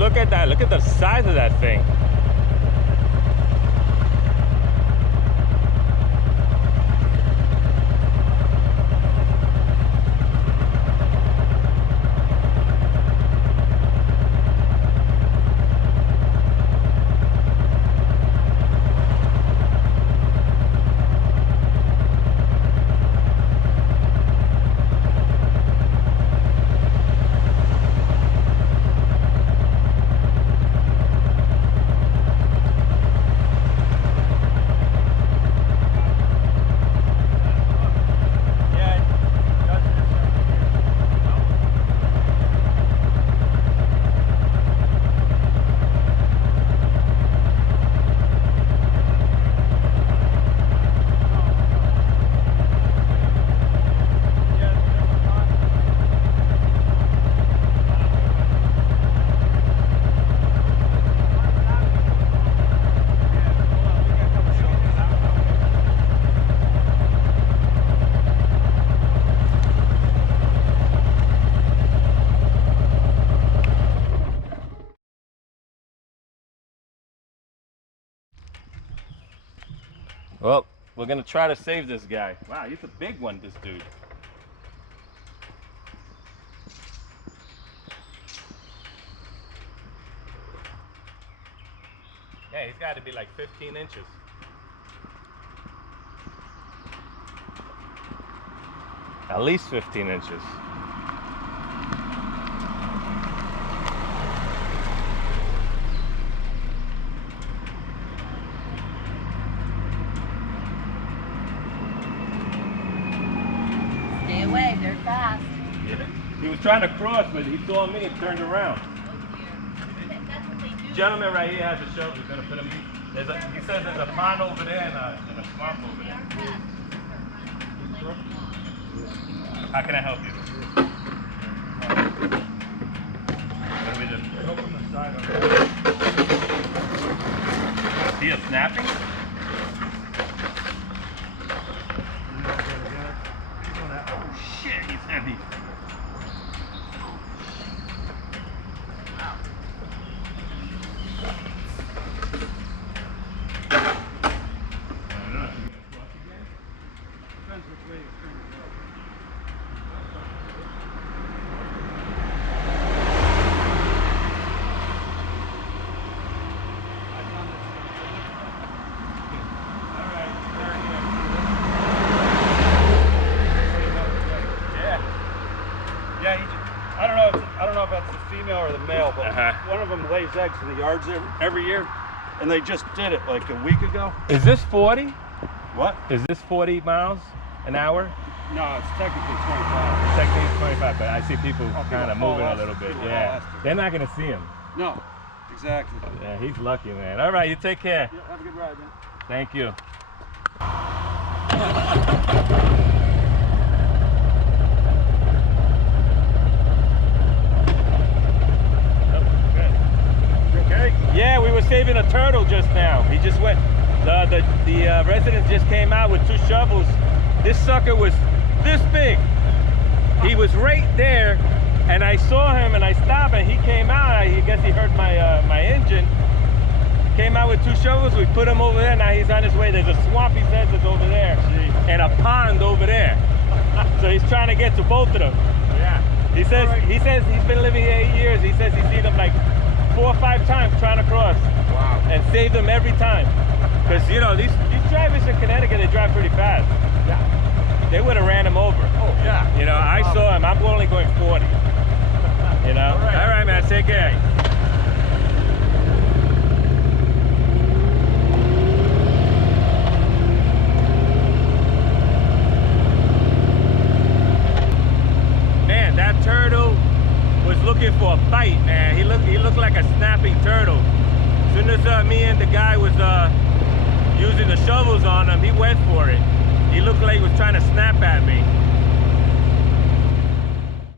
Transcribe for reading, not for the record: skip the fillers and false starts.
look at that. Look at the size of that thing. Well, we're gonna try to save this guy. Wow, he's a big one, this dude. Yeah, he's got to be like 15 inches. At least 15 inches. Stay away, they're fast. Yeah. He was trying to cross, but he saw me and turned around. That's what they do. Gentleman right here has a shovel. He's gonna put him. He says there's a pond over there and a swamp over there. How can I help you? What do we do? Go from the side of it. Is he a snapping? Oh shit, he's heavy. Depends which way you turn it. I don't know if that's the female or the male, but one of them lays eggs in the yards every year, and they just did it like a week ago. Is this 40? What? Is this 40 miles an hour? No, it's technically 25. Technically 25, but I see people Oh, kind of people moving a fall little off. bit. People Yeah, fall off. they're not gonna see him. No, exactly. Yeah, he's lucky, man. All right, you take care. Yeah, have a good ride, man. Thank you. Okay. Yeah, we were saving a turtle just now. He just went. The residents just came out with 2 shovels. This sucker was this big. He was right there, and I saw him, and I stopped, and he came out. I guess he heard my engine. Came out with 2 shovels. We put him over there. Now he's on his way. There's a swamp, he says, that's over there, and a pond over there. So he's trying to get to both of them. Yeah. He says he's been living here 8 years. He says he's seen them like 4 or 5 times trying to cross. Wow. And saved them every time. Because, you know, these drivers in Connecticut, they drive pretty fast. Yeah. They would have ran him over. Oh, yeah. You know, I saw him. I'm only going 40. You know? All right, man. Take care. Man, that turtle was looking for a bite, man. He looked like a snapping turtle. As soon as me and the guy was using the shovels on him, he went for it. He looked like he was trying to snap at me.